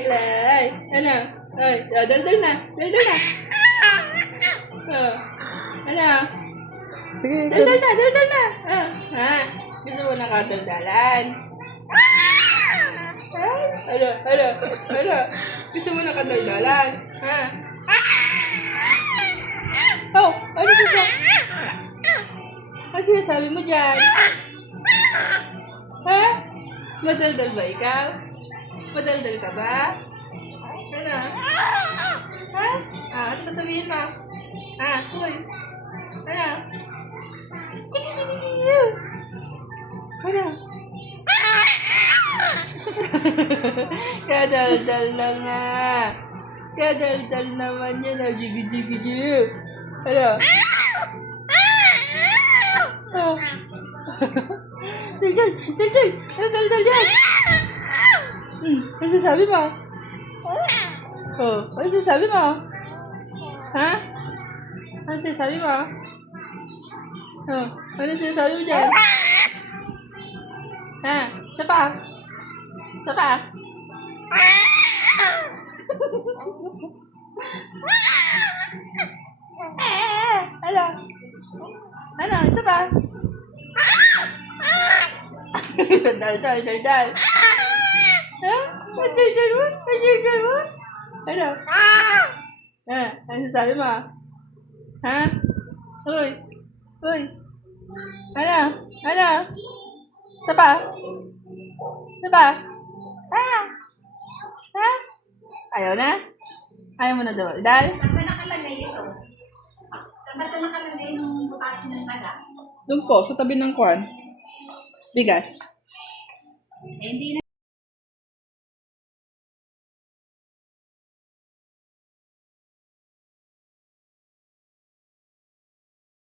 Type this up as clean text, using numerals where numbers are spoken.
Taglay. Ano? Ay, daldal na. Daldal na. Oh. Ano? Sige, Daldal na, daldal na. Ha? Gusto mo nakadaldalan? Ano? Gusto mo nakadaldalan? Ha? Oh, ano siya? Ano sinasabi mo dyan? Ha? Madaldal ba ikaw? Madaldal ka ba? Ano? Ha? Ano sasabihin mo? Uy. Ano? Ano? Kadaldal na nga. Kadaldal naman yan. Gigi-gigi-gigi. Ano? Daldal! Daldal! Daldal yan! Ano sasabi mo? Ano sasabi mo? Ha? Ano sasabi mo? Ano sinasabi mo dyan? Isa pa? Isa pa? Ano? Ano? Isa pa? Daldal. Ang daldal mo? Ang daldal mo? Ano? Ano sasabi mo? Ha? Uy. Ano? Isa pa? Isa pa? Ayaw na? Ayaw mo na daldal? Saan ka nakalagay ito? Saan ka nakalagay ng butas ng taga? Doon po, sa tabi ng kwan. Bigas. Hindi na.